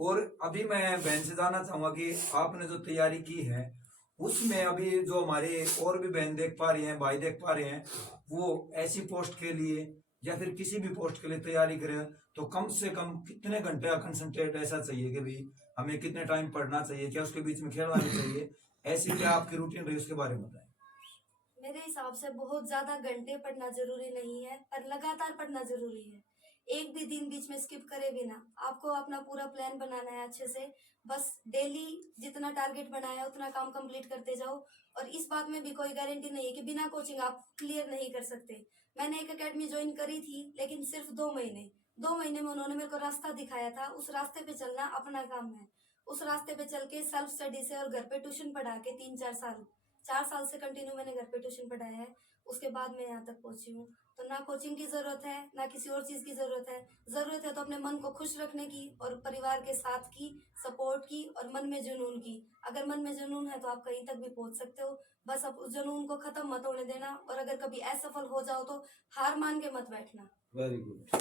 और अभी मैं बहन से जानना चाहूंगा कि आपने जो तैयारी की है उसमें अभी जो हमारे और भी बहन देख पा रही हैं, भाई देख पा रहे हैं, वो ऐसी पोस्ट के लिए या फिर किसी भी पोस्ट के लिए तैयारी करें तो कम से कम कितने घंटे का कंसंट्रेट ऐसा चाहिए कि भाई हमें कितने टाइम पढ़ना चाहिए, क्या उसके बीच में खेलवानी चाहिए, ऐसी क्या आपकी रूटीन रही उसके बारे में बताएं। मेरे हिसाब से बहुत ज्यादा घंटे पढ़ना जरूरी नहीं है, पर लगातार पढ़ना जरूरी है। एक भी दिन बीच में स्किप करे बिना आपको अपना पूरा प्लान बनाना है अच्छे से। बस डेली जितना टारगेट बनाया है उतना काम कंप्लीट करते जाओ। और इस बात में भी कोई गारंटी नहीं है कि बिना कोचिंग आप क्लियर नहीं कर सकते। मैंने एक एकेडमी ज्वाइन करी थी, लेकिन सिर्फ 2 महीने। 2 महीने में उन्होंने मेरे को रास्ता दिखाया था, उस रास्ते पे चलना अपना काम है। उस रास्ते पे चल के सेल्फ स्टडी से और घर पे ट्यूशन पढ़ा के 3-4 साल, 4 साल से कंटिन्यू मैंने घर पे ट्यूशन पढ़ाया है। उसके बाद मैं यहाँ तक पहुंची हूँ। तो ना कोचिंग की जरूरत है, ना किसी और चीज की जरूरत है। जरूरत है तो अपने मन को खुश रखने की और परिवार के साथ की, सपोर्ट की और मन में जुनून की। अगर मन में जुनून है तो आप कहीं तक भी पहुंच सकते हो। बस अब उस जुनून को खत्म मत होने देना, और अगर कभी असफल हो जाओ तो हार मान के मत बैठना। वेरी गुड,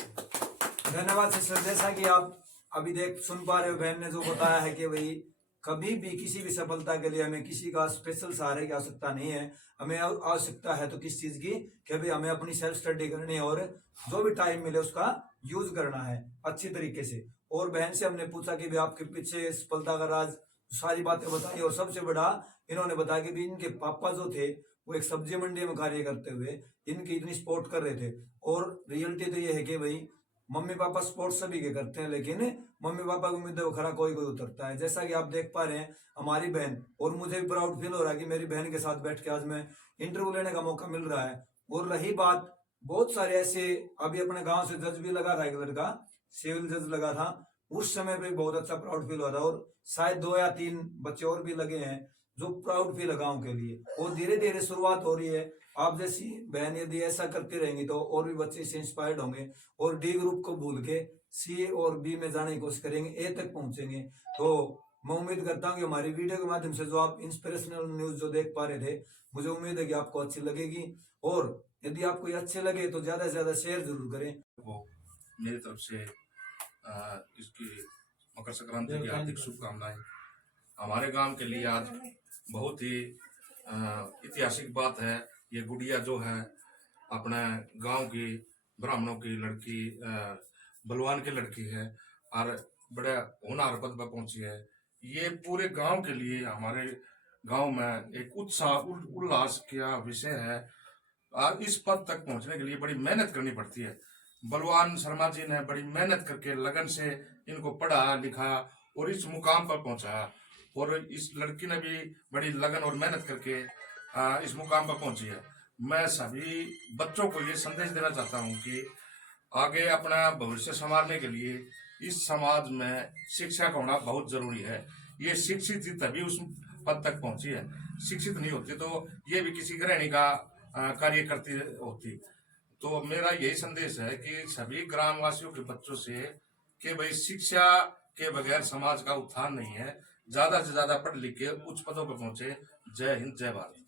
धन्यवाद सिस्टर। जैसा कि आप अभी देख सुन पा रहे हो, बहन ने जो बताया है कि भाई कभी भी किसी भी सफलता के लिए हमें किसी का स्पेशल सहारे की आवश्यकता नहीं है। हमें आवश्यकता है तो किस चीज की, कि भाई हमें अपनी सेल्फ स्टडी करनी है और जो भी टाइम मिले उसका यूज करना है अच्छी तरीके से। और बहन से हमने पूछा कि भाई आपके पीछे सफलता का राज, सारी बातें बताई। और सबसे बड़ा इन्होंने बताया कि भी इनके पापा जो थे वो एक सब्जी मंडी में कार्य करते हुए इनकी इतनी सपोर्ट कर रहे थे। और रियलिटी तो ये है कि भाई मम्मी पापा स्पोर्ट्स सभी के करते हैं, लेकिन मम्मी पापा की उम्मीद वो खरा कोई कोई उतरता है। जैसा कि आप देख पा रहे हैं हमारी बहन, और मुझे भी प्राउड फील हो रहा है कि मेरी बहन के साथ बैठ के आज मैं इंटरव्यू लेने का मौका मिल रहा है। और रही बात, बहुत सारे ऐसे, अभी अपने गांव से जज भी लगा था एक लड़का, सिविल जज लगा था, उस समय पे बहुत अच्छा प्राउड फील हुआ था। और शायद 2 या 3 बच्चे और भी लगे हैं जो प्राउड फील है गाँव के लिए। और धीरे धीरे शुरुआत हो रही है। आप जैसी बहन यदि ऐसा करती रहेंगी तो और भी बच्चे इससे इंस्पायर्ड होंगे और डी ग्रुप को भूल के सी और बी में जाने की कोशिश करेंगे, ए तक पहुंचेंगे। तो मैं उम्मीद करता हूँ कि हमारी वीडियो के माध्यम से जो आप इंस्पिरेशनल न्यूज जो देख पा रहे थे, मुझे उम्मीद है कि आपको अच्छी लगेगी। और यदि आपको ये अच्छे लगे तो ज्यादा से ज्यादा शेयर जरूर करें। वो मेरी तरफ से इसकी मकर संक्रांति की हार्दिक शुभकामनाएं। हमारे गांव के लिए आज बहुत ही ऐतिहासिक बात है। ये गुड़िया जो है अपने गांव की ब्राह्मणों की लड़की, बलवान की लड़की है और बड़े होनहार पद पर पहुंची है। ये पूरे गांव के लिए, हमारे गांव में एक उत्साह उल्लास का विषय है। और इस पद तक पहुंचने के लिए बड़ी मेहनत करनी पड़ती है। बलवान शर्मा जी ने बड़ी मेहनत करके लगन से इनको पढ़ा लिखा और इस मुकाम पर पहुंचाया। और इस लड़की ने भी बड़ी लगन और मेहनत करके इस मुकाम पर पहुंची है। मैं सभी बच्चों को ये संदेश देना चाहता हूँ कि आगे अपना भविष्य संवारने के लिए इस समाज में शिक्षा का होना बहुत जरूरी है। ये शिक्षित ही तभी उस पद तक पहुंची है। शिक्षित नहीं होती तो ये भी किसी गृहिणी का कार्य करती होती। तो मेरा यही संदेश है कि सभी ग्रामवासियों के बच्चों से कि भाई शिक्षा के बगैर समाज का उत्थान नहीं है। ज्यादा से ज्यादा पढ़ लिख के उच्च पदों पर पहुंचे। जय हिंद, जय भारत।